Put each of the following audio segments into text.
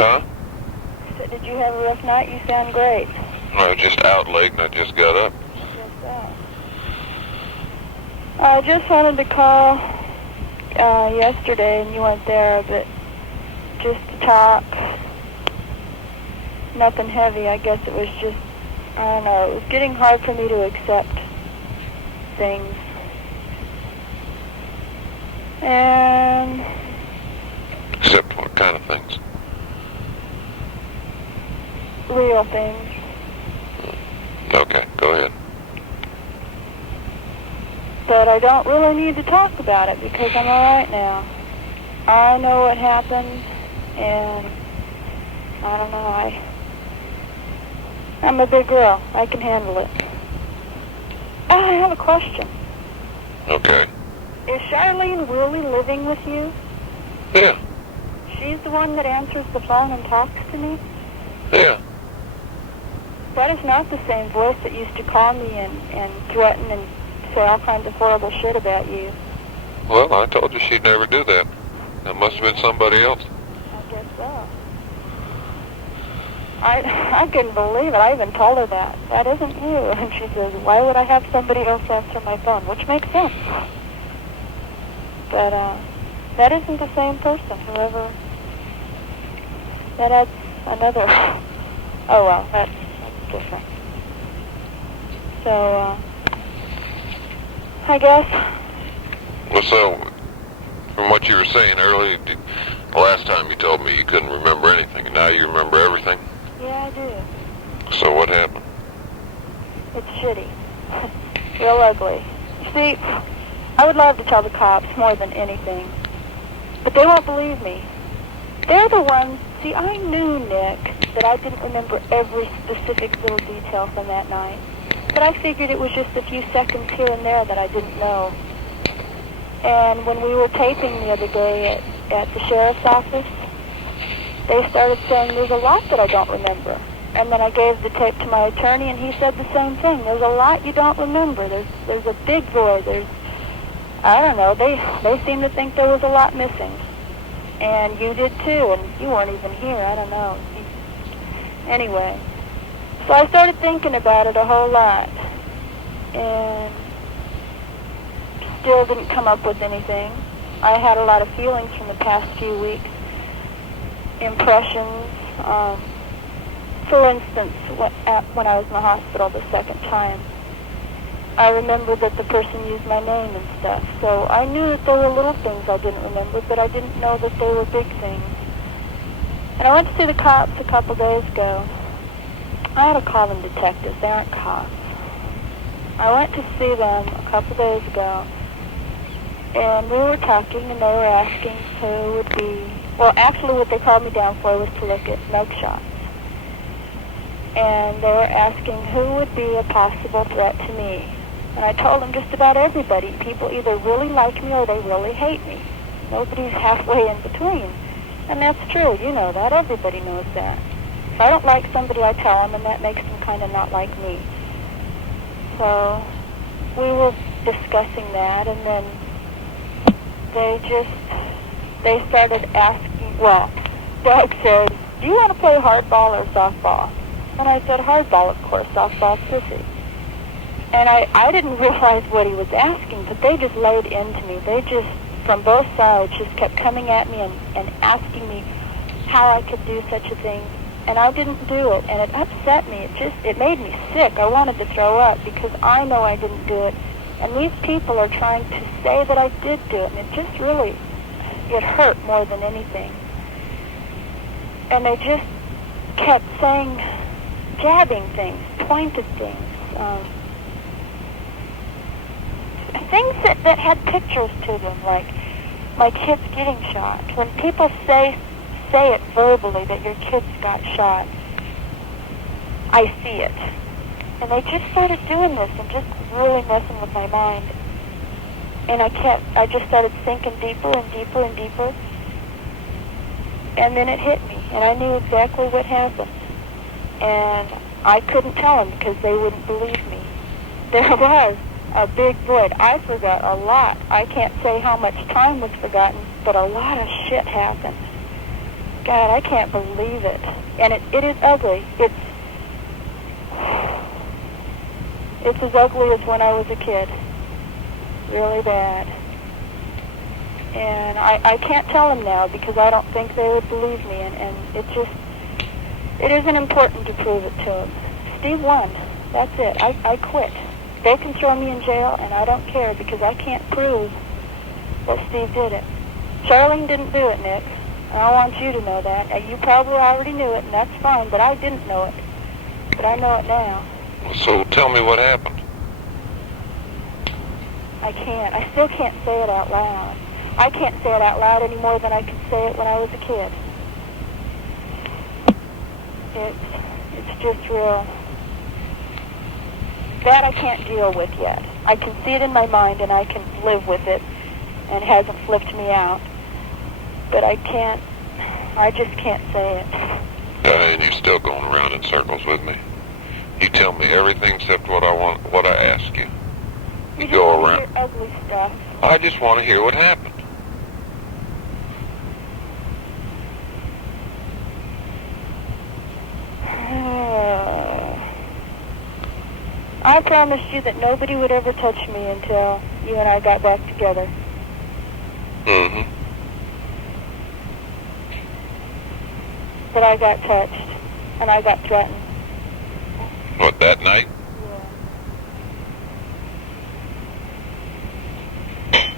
Huh? So did you have a rough night? You sound great. I was just out late and I just got up. Just that. I just wanted to call yesterday, and you weren't there, but just to talk. Nothing heavy. I guess it was just, I don't know, it was getting hard for me to accept things. And... Except what kind of things? Real things. Okay, go ahead. But I don't really need to talk about it because I'm alright now. I know what happened, and I don't know, I'm a big girl. I can handle it. I have a question. Okay. Is Charlene really living with you? Yeah. She's the one that answers the phone and talks to me? Yeah. That is not the same voice that used to call me and threaten and say all kinds of horrible shit about you. Well, I told you she'd never do that. That must have been somebody else. I guess so. I couldn't believe it. I even told her that. That isn't you. And she says, why would I have somebody else answer my phone? Which makes sense. But that isn't the same person, whoever. That adds another. Oh, well, that's different. So, I guess. Well, so, from what you were saying earlier, the last time you told me you couldn't remember anything, and now you remember everything? Yeah, I do. So what happened? It's shitty. Real ugly. You see, I would love to tell the cops more than anything, but they won't believe me. They're the ones. See, I knew, Nick, that I didn't remember every specific little detail from that night. But I figured it was just a few seconds here and there that I didn't know. And when we were taping the other day at the sheriff's office, they started saying there's a lot that I don't remember. And then I gave the tape to my attorney, and he said the same thing. There's a lot you don't remember. There's a big void. I don't know, they seem to think there was a lot missing. And you did too, and you weren't even here, I don't know. Anyway, so I started thinking about it a whole lot, and still didn't come up with anything. I had a lot of feelings from the past few weeks, impressions. For instance, when I was in the hospital the second time, I remembered that the person used my name and stuff, so I knew that there were little things I didn't remember, but I didn't know that they were big things. And I went to see the cops a couple days ago. I had to call them detectives. They aren't cops. I went to see them a couple days ago, and we were talking, and they were asking who would be... Well, actually what they called me down for was to look at mugshots. And they were asking who would be a possible threat to me. And I told them just about everybody. People either really like me or they really hate me. Nobody's halfway in between. And that's true. You know that. Everybody knows that. If I don't like somebody, I tell them, and that makes them kind of not like me. So we were discussing that, and then they started asking, well, Doug says, do you want to play hardball or softball? And I said, hardball, of course, softball's sissy. And I didn't realize what he was asking, but they just laid into me. They just, from both sides, just kept coming at me and asking me how I could do such a thing. And I didn't do it, and it upset me. It made me sick. I wanted to throw up because I know I didn't do it. And these people are trying to say that I did do it, and it just really, it hurt more than anything. And they just kept saying, jabbing things, pointed things, things that had pictures to them, like my kids getting shot. When people say it verbally that your kids got shot, I see it. And they just started doing this and just really messing with my mind. And I just started sinking deeper and deeper and deeper. And then it hit me, and I knew exactly what happened. And I couldn't tell them because they wouldn't believe me. There was a big void. I forgot a lot. I can't say how much time was forgotten, but a lot of shit happened. God, I can't believe it. And it is ugly. It's as ugly as when I was a kid. Really bad. And I can't tell them now because I don't think they would believe me. And it isn't important to prove it to them. Steve won. That's it. I quit. They can throw me in jail, and I don't care because I can't prove that Steve did it. Charlene didn't do it, Nick. And I want you to know that. You probably already knew it, and that's fine, but I didn't know it. But I know it now. So tell me what happened. I can't. I still can't say it out loud. I can't say it out loud any more than I could say it when I was a kid. It's just real. That I can't deal with yet. I can see it in my mind and I can live with it, and it hasn't flipped me out. But I just can't say it. And you're still going around in circles with me. You tell me everything except what I ask you. You go around. Your ugly stuff. I just want to hear what happened. I promised you that nobody would ever touch me until you and I got back together. Mm-hmm. But I got touched, and I got threatened. What, that night? Yeah.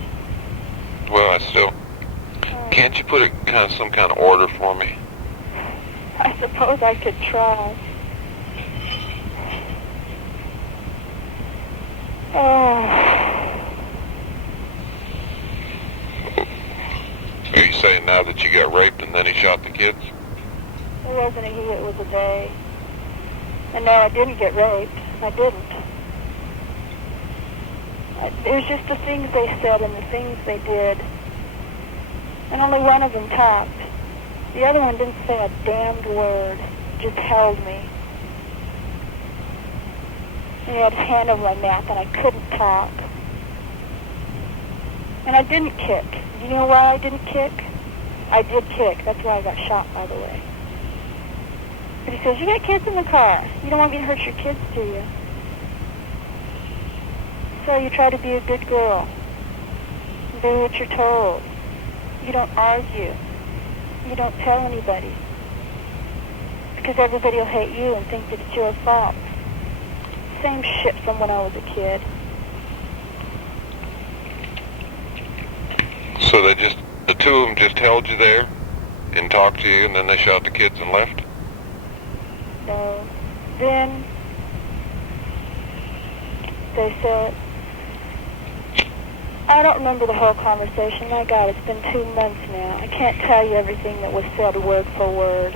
Well, I still... Can't you put it in some kind of order for me? I suppose I could try. Are you saying now that you got raped and then he shot the kids? It wasn't a he, it was a they. And no, I didn't get raped. I didn't. It was just the things they said and the things they did. And only one of them talked. The other one didn't say a damned word. Just held me. And he had his hand over my mouth and I couldn't talk. And I didn't kick. You know why I didn't kick? I did kick. That's why I got shot, by the way. But he says, you got kids in the car. You don't want me to hurt your kids, do you? So you try to be a good girl. You do what you're told. You don't argue. You don't tell anybody. Because everybody will hate you and think that it's your fault. Same shit from when I was a kid. So the two of them just held you there and talked to you and then they shot the kids and left? No. Then they said, I don't remember the whole conversation. My God, it's been 2 months now. I can't tell you everything that was said word for word.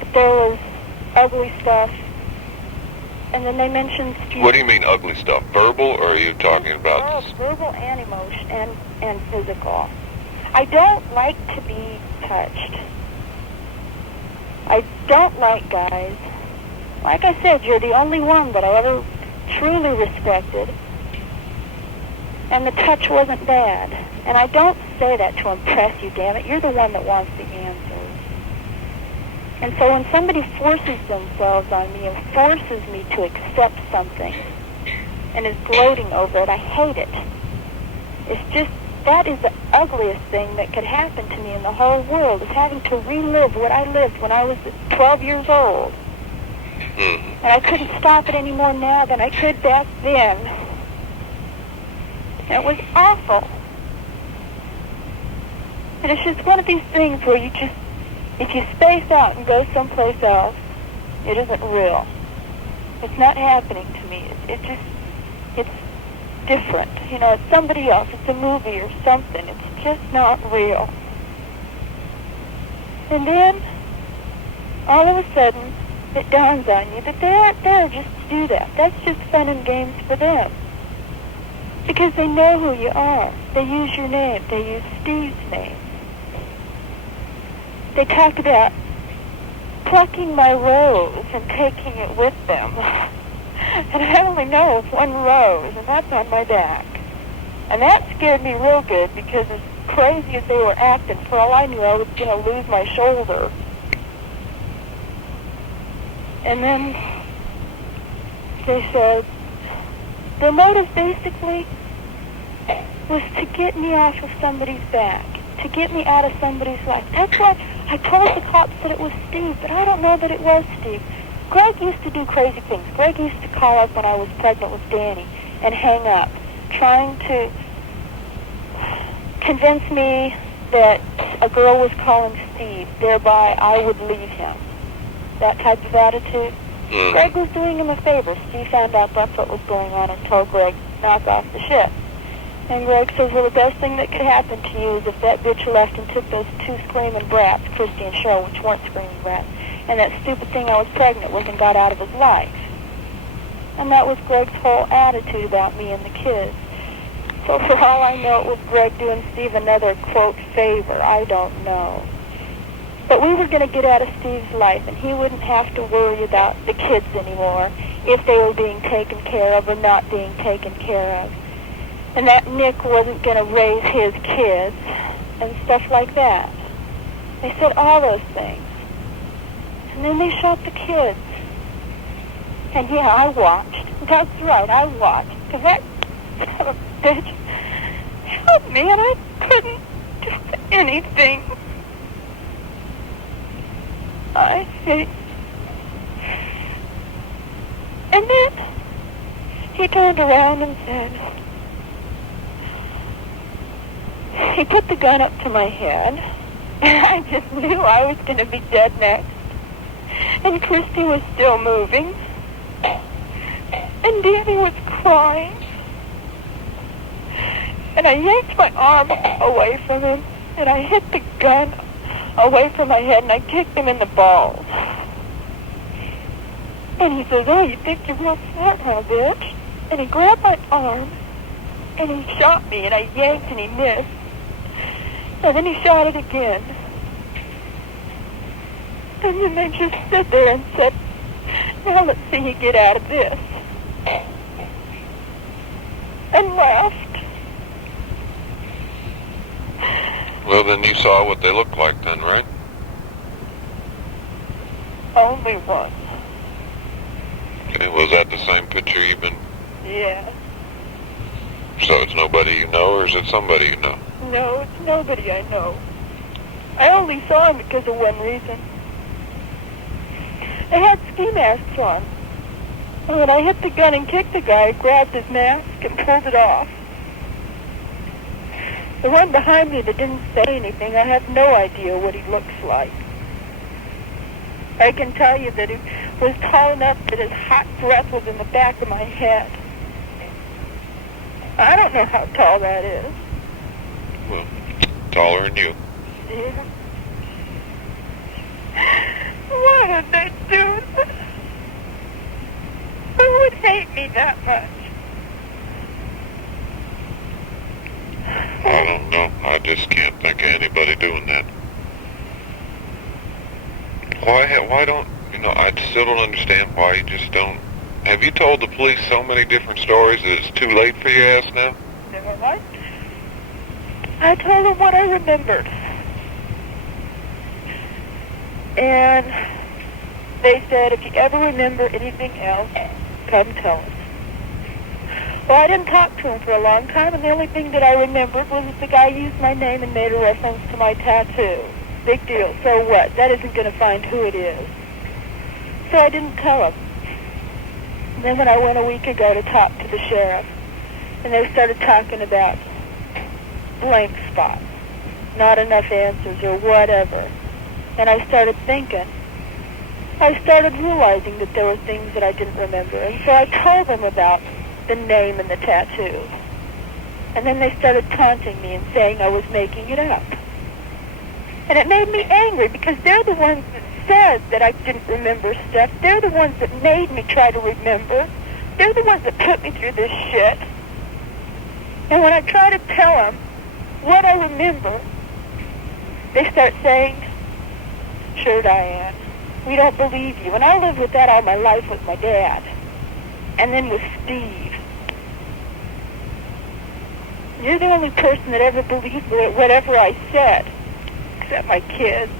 But there was ugly stuff. And then they mentioned... What do you mean ugly stuff? Verbal, or are you talking about... Verbal and emotion and physical. I don't like to be touched. I don't like guys. Like I said, you're the only one that I ever truly respected. And the touch wasn't bad. And I don't say that to impress you, damn it. You're the one that wants the answers. And so when somebody forces themselves on me and forces me to accept something and is gloating over it, I hate it. It's just, that is the ugliest thing that could happen to me in the whole world, is having to relive what I lived when I was 12 years old. And I couldn't stop it any more now than I could back then. And it was awful. And it's just one of these things where you just, if you space out and go someplace else, it isn't real. It's not happening to me. It's different. You know, it's somebody else. It's a movie or something. It's just not real. And then, all of a sudden, it dawns on you that they aren't there just to do that. That's just fun and games for them. Because they know who you are. They use your name. They use Steve's name. They talked about plucking my rose and taking it with them. And I only know of one rose, and that's on my back. And that scared me real good because crazy as they were acting, for all I knew I was going to lose my shoulder. And then they said the motive basically was to get me off of somebody's back, to get me out of somebody's life. That's why I told the cops that it was Steve, but I don't know that it was Steve. Greg used to do crazy things. Greg used to call up when I was pregnant with Danny and hang up, trying to convince me that a girl was calling Steve, thereby I would leave him. That type of attitude. Greg was doing him a favor. Steve found out that's what was going on and told Greg, knock off the shit. And Greg says, well, the best thing that could happen to you is if that bitch left and took those two screaming brats, Christy and Cheryl, which weren't screaming brats, and that stupid thing I was pregnant with and got out of his life. And that was Greg's whole attitude about me and the kids. So for all I know, it was Greg doing Steve another, quote, favor. I don't know. But we were going to get out of Steve's life, and he wouldn't have to worry about the kids anymore, if they were being taken care of or not being taken care of. And that Nick wasn't going to raise his kids, and stuff like that. They said all those things. And then they shot the kids. And yeah, I watched. That's right, I watched. Because that son of a bitch helped me, and I couldn't do anything. I hate. And then he turned around and said, he put the gun up to my head, and I just knew I was going to be dead next. And Christy was still moving, and Danny was crying. And I yanked my arm away from him, and I hit the gun away from my head, and I kicked him in the balls. And he says, oh, you think you're real smart, huh, bitch? And he grabbed my arm, and he shot me, and I yanked, and he missed. And then he shot it again. And then they just stood there and said, now let's see you get out of this. And laughed. Well, then you saw what they looked like then, right? Only one. Okay, was that the same picture you've been... Yeah. So it's nobody you know, or is it somebody you know? No, it's nobody I know. I only saw him because of one reason. They had ski masks on. And when I hit the gun and kicked the guy, I grabbed his mask and pulled it off. The one behind me that didn't say anything, I have no idea what he looks like. I can tell you that he was tall enough that his hot breath was in the back of my head. I don't know how tall that is. Well, taller than you. Yeah. Why would they do this? Who would hate me that much? I don't know. I just can't think of anybody doing that. Why don't, I still don't understand why you just don't. Have you told the police so many different stories that it's too late for your ass now? Never mind. I told them what I remembered. And they said, if you ever remember anything else, come tell us. Well, I didn't talk to him for a long time, and the only thing that I remembered was that the guy used my name and made a reference to my tattoo. Big deal. So what? That isn't going to find who it is. So I didn't tell him. And then when I went a week ago to talk to the sheriff, and they started talking about blank spots, not enough answers or whatever, and I started thinking, I started realizing that there were things that I didn't remember. And so I told them about the name and the tattoo. And then they started taunting me and saying I was making it up. And it made me angry because they're the ones that said that I didn't remember stuff. They're the ones that made me try to remember. They're the ones that put me through this shit. And when I try to tell them what I remember, they start saying, sure, Diane, we don't believe you. And I lived with that all my life with my dad. And then with Steve. You're the only person that ever believed whatever I said, except my kids.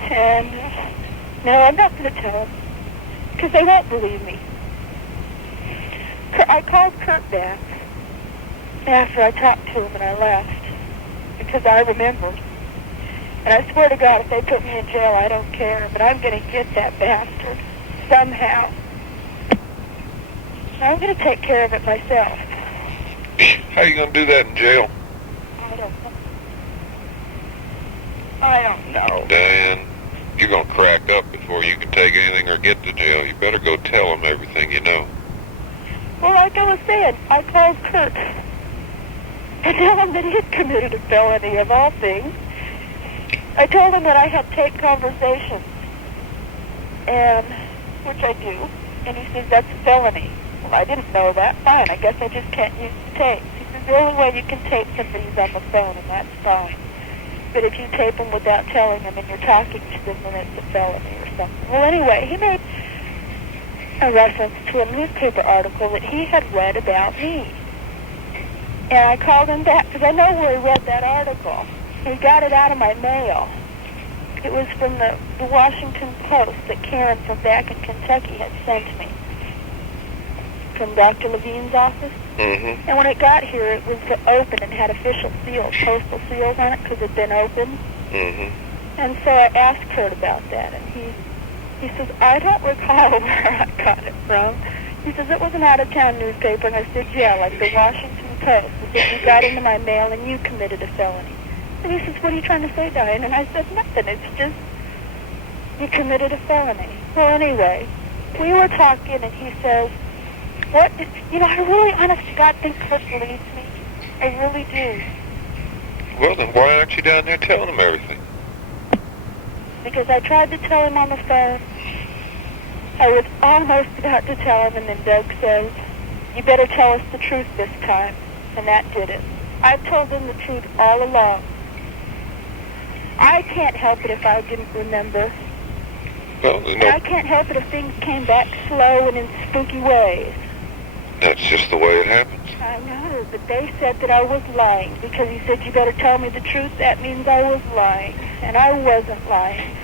And no, I'm not going to tell them, because they won't believe me. I called Kurt back after I talked to him and I left, because I remembered. And I swear to God, if they put me in jail, I don't care, but I'm going to get that bastard somehow. I'm going to take care of it myself. How are you going to do that in jail? I don't know. Diane, you're going to crack up before you can take anything or get to jail. You better go tell them everything you know. Well, like I was saying, I called Kurt to tell him that he had committed a felony of all things. I told him that I had tape conversations, and which I do, and he says that's a felony. Well, I didn't know that. Fine, I guess I just can't use the tapes. He says the only way you can tape somebody's on the phone, and that's fine. But if you tape them without telling them and you're talking to them, then it's a felony or something. Well, anyway, he made a reference to a newspaper article that he had read about me. And I called him back, because I know where he read that article. He got it out of my mail. It was from the Washington Post that Karen from back in Kentucky had sent me, from Dr. Levine's office. Mm-hmm. And when it got here, it was open and had official seals, postal seals on it, because it had been opened. Mm-hmm. And so I asked Kurt about that, and he says, I don't recall where I got it from. He says, it was an out-of-town newspaper, and I said, yeah, like the Washington Post. He said, you got into my mail and you committed a felony. And he says, what are you trying to say, Diane? And I said, nothing, it's just, you committed a felony. Well, anyway, we were talking, and he says, I really, honest to God, think Kurt believes me. I really do. Well, then why aren't you down there telling him everything? Because I tried to tell him on the phone. I was almost about to tell him, and then Doug says, you better tell us the truth this time. And that did it. I've told him the truth all along. I can't help it if I didn't remember. Well, I can't help it if things came back slow and in spooky ways. That's just the way it happens. I know, but they said that I was lying, because he said, you better tell me the truth. That means I was lying, and I wasn't lying.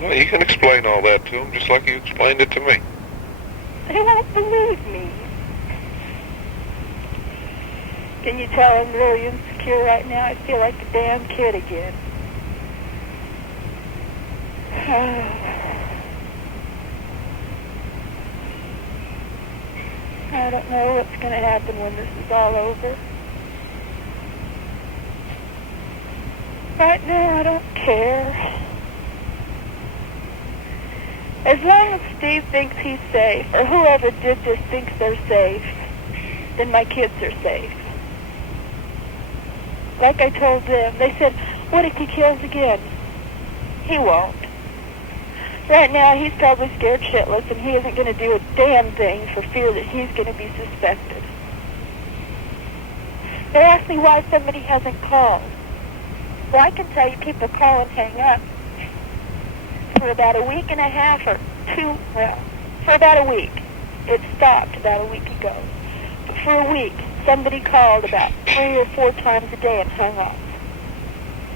Well, you can explain all that to him just like you explained it to me. They won't believe me. Can you tell I'm really insecure right now? I feel like a damn kid again. I don't know what's going to happen when this is all over. Right now, I don't care. As long as Steve thinks he's safe, or whoever did this thinks they're safe, then my kids are safe. Like I told them, they said, what if he kills again? He won't. Right now, he's probably scared shitless, and he isn't going to do a damn thing for fear that he's going to be suspected. They asked me why somebody hasn't called. Well, I can tell you people call and hang up. For about a week and a half or two, for about a week. It stopped about a week ago. But for a week, somebody called about 3 or 4 times a day and hung up.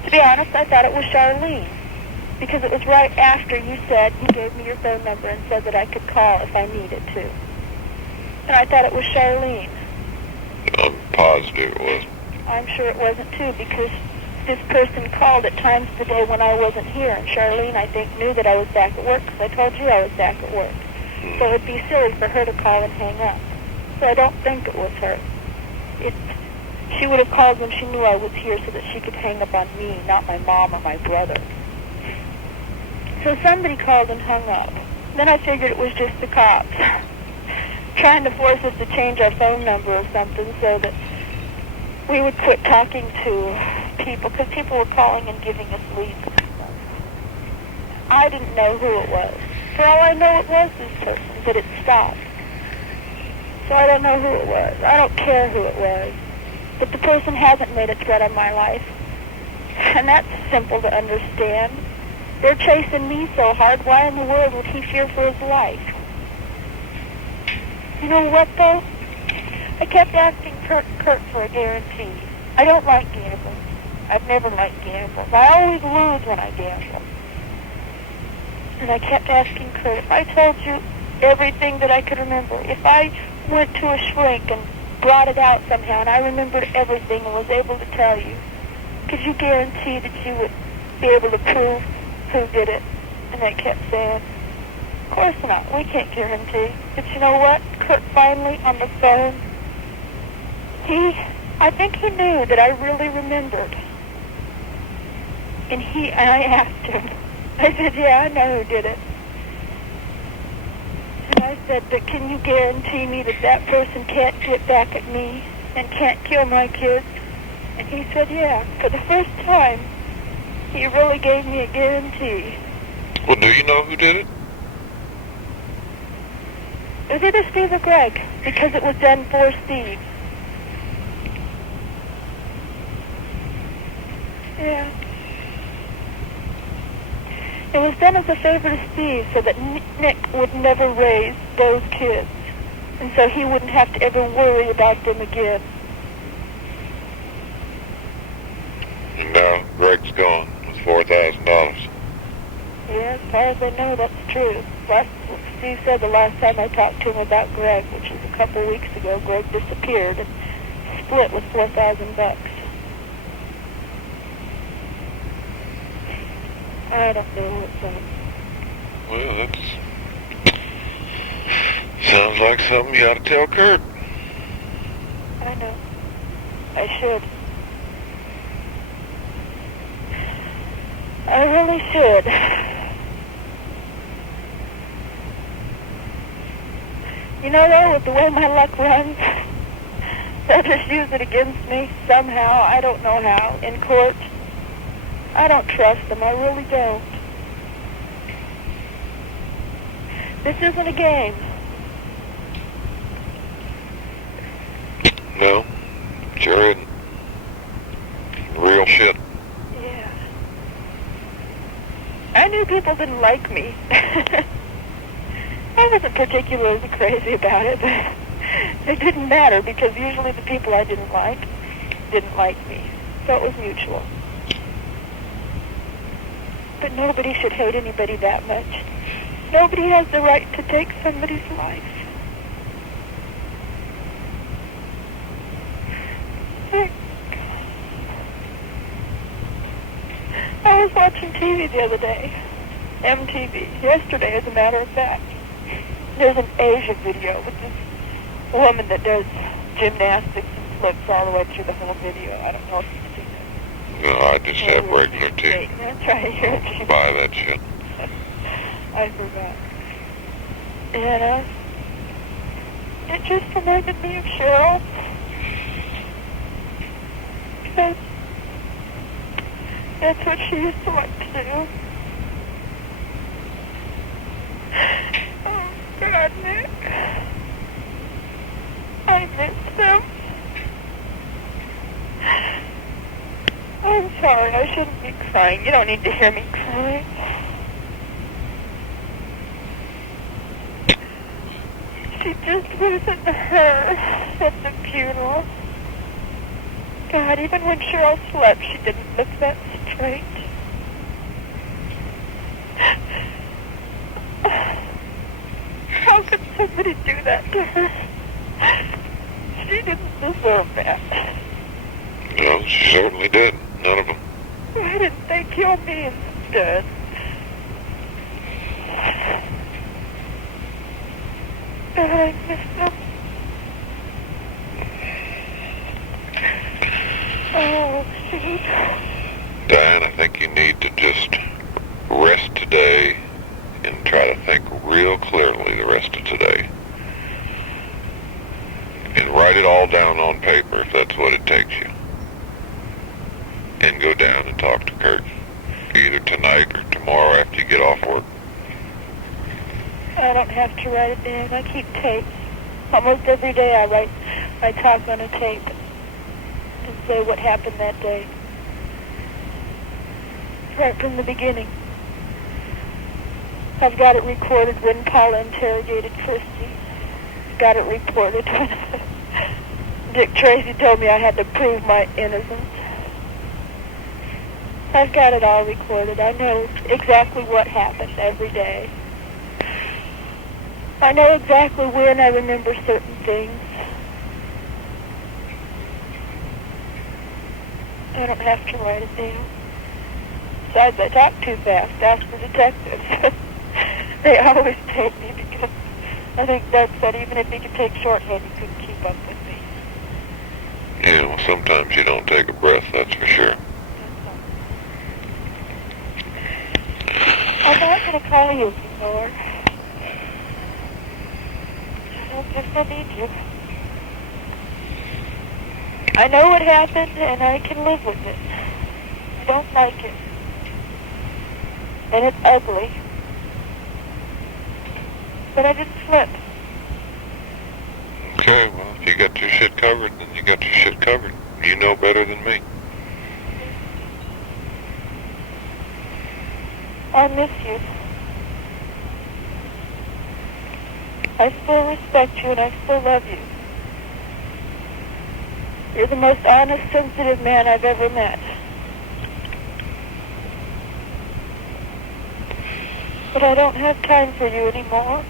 To be honest, I thought it was Charlene, because it was right after you gave me your phone number and said that I could call if I needed to. And I thought it was Charlene. I'm positive it was. I'm sure it wasn't too, because this person called at times of the day when I wasn't here, and Charlene, I think, knew that I was back at work, because I told you I was back at work. So it would be silly for her to call and hang up. So I don't think it was her. She would have called when she knew I was here so that she could hang up on me, not my mom or my brother. So somebody called and hung up. Then I figured it was just the cops trying to force us to change our phone number or something so that we would quit talking to people, because people were calling and giving us leads and stuff. I didn't know who it was. For all I know, it was this person, but it stopped. So I don't know who it was. I don't care who it was. But the person hasn't made a threat on my life. And that's simple to understand. They're chasing me so hard, why in the world would he fear for his life? You know what, though? I kept asking Kurt for a guarantee. I don't like gambling. I've never liked gambles. I always lose when I gamble. And I kept asking Kurt, if I told you everything that I could remember, if I went to a shrink and brought it out somehow and I remembered everything and was able to tell you, could you guarantee that you would be able to prove who did it? And I kept saying, of course not. We can't guarantee. But you know what? Kurt finally on the phone, I think he knew that I really remembered. And I asked him, I said, yeah, I know who did it. And I said, but can you guarantee me that that person can't get back at me and can't kill my kids? And he said, yeah. For the first time, he really gave me a guarantee. Well, do you know who did it? It was either Steve or Greg, because it was done for Steve. Yeah. It was done as a favor to Steve so that Nick would never raise those kids. And so he wouldn't have to ever worry about them again. And now Greg's gone with $4,000. Yeah, as far as I know, that's true. Steve said the last time I talked to him about Greg, which was a couple weeks ago, Greg disappeared and split with $4,000. I don't know what's up. Well, that's... sounds like something you ought to tell Kurt. I know. I should. I really should. You know, though, with the way my luck runs, they'll just use it against me somehow. I don't know how. In court. I don't trust them. I really don't. This isn't a game. No, sure isn't. Real shit. Yeah. I knew people didn't like me. I wasn't particularly crazy about it, but it didn't matter because usually the people I didn't like me. So it was mutual. But nobody should hate anybody that much. Nobody has the right to take somebody's life. I was watching TV the other day. MTV. Yesterday, as a matter of fact. There's an Asia video with this woman that does gymnastics and flips all the way through the whole video. I don't know if you've seen it. No, I just have regular tea. That's right. I don't buy that shit. I forgot. And, it just reminded me of Cheryl. Because that's what she used to like to do. Oh, God, Nick. I miss them. I'm sorry, I shouldn't be crying. You don't need to hear me crying. She just wasn't her at the funeral. God, even when Cheryl slept, she didn't look that straight. How could somebody do that to her? She didn't deserve that. No, she certainly did. None of them. Why didn't they kill me instead? God, I miss them. Oh, shoot. Diane, I think you need to just rest today and try to think real clearly the rest of today. And write it all down on paper if that's what it takes you. And go down and talk to Kurt. Either tonight or tomorrow after you get off work. I don't have to write it down. I keep tapes. Almost every day I talk on a tape and say what happened that day. Right from the beginning. I've got it recorded when Paula interrogated Christy. Got it recorded when Dick Tracy told me I had to prove my innocence. I've got it all recorded. I know exactly what happened every day. I know exactly when I remember certain things. I don't have to write it down. Besides, I talk too fast. Ask the detectives. They always take me because I think Doug said even if he could take shorthand, he couldn't keep up with me. Yeah, well, sometimes you don't take a breath, that's for sure. I'm not going to call you anymore. I don't guess I need you. I know what happened, and I can live with it. I don't like it. And it's ugly. But I didn't slip. Okay, well, if you got your shit covered, then you got your shit covered. You know better than me. I miss you. I still respect you and I still love you. You're the most honest, sensitive man I've ever met. But I don't have time for you anymore.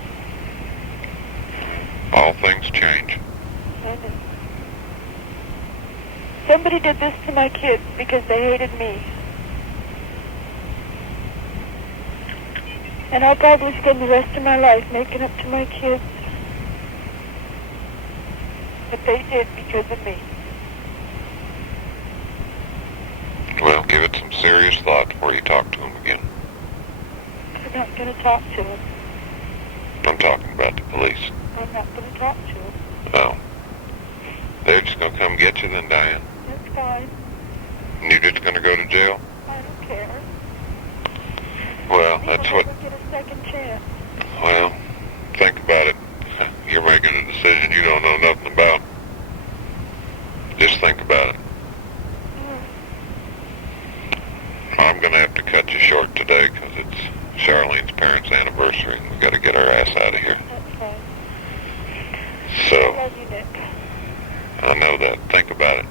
All things change. I know. Somebody did this to my kids because they hated me. And I'll probably spend the rest of my life making up to my kids. But they did because of me. Well, give it some serious thought before you talk to him again. I'm not going to talk to him. I'm talking about the police. I'm not going to talk to him. Oh. They're just going to come get you then, Diane. That's fine. And you're just going to go to jail? I don't care. Well, that's what... Never get a second chance. Well, think about it. You're making a decision you don't know nothing about. Just think about it. I'm going to have to cut you short today because it's Charlene's parents' anniversary and we've got to get our ass out of here. That's fine. So, I love you, Nick. I know that. Think about it.